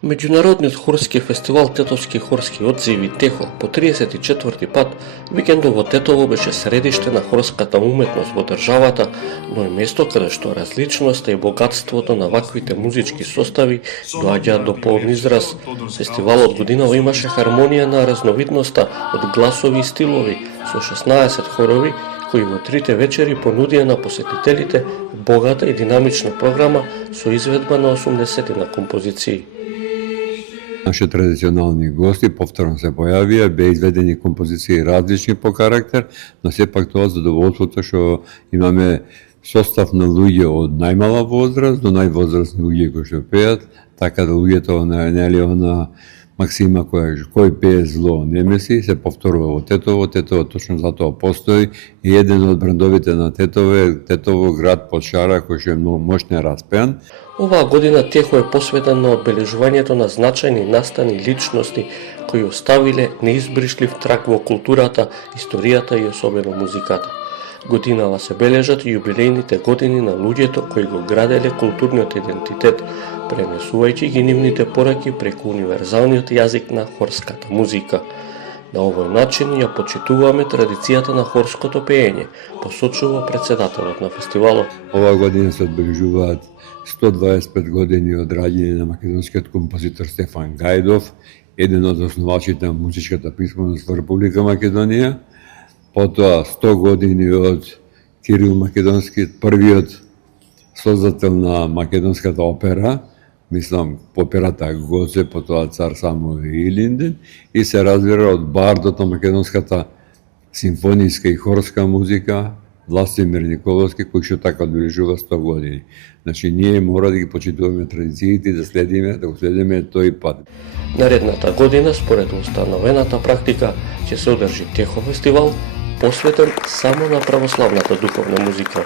Меѓународниот хорски фестивал Тетовски хорски одзиви ТЕХО по 34-ти пат викендов во Тетово беше средиште на хорската уметност во државата, но и место каде што различноста и богатството на ваквите музички состави доаѓаат до полн израз. Фестивалот годинава имаше хармонија на разновидноста од гласови и стилови со 16 хорови кои во трите вечери понудија на посетителите богата и динамична програма со изведба на 80 на композиции. Наши традиционални гости повторно се појавија, беа изведени композиции различни по карактер, но сепак тоа задоволството што имаме состав на луѓе од најмала возраст до највозрастни луѓе кои што пеат, така да луѓето нели она максима кој пее зло не меси, се повторува во Тетово. Тетово точно затоа постои и еден од брендовите на Тетово град под шара кој што е многу мощно распеан. Оваа година ТЕХО е посветен на одбележувањето на значајни настани личности кои оставиле неизбришлив траг во културата, историјата и особено музиката. Годинава се бележат и јубилејните години на луѓето кои го граделе културниот идентитет, пренесувајќи ги нивните пораки преку универзалниот јазик на хорската музика. На овој начин ја почитуваме традицијата на хорското пеење, посочува председателот на фестивалот. Оваа година се одбележуваат 125 години од раѓање на македонскиот композитор Стефан Гајдов, еден од основачите на музичката писменост во Република Македонија. Потоа 100 години од Кирил Македонски, првиот создател на македонската опера, мислам операта Гоце, потоа Цар Самуил и Илинден, и се разбира од бардот на македонската симфонијска и хорска музика, Властимир Николовски, кој што така одбележува 100 години. Значи, ние мора да ги почитуваме традициите, да го следиме тој пат. Наредната година, според установената практика, ќе се одржи ТЕХО фестивал, посветен само на православната духовна музика.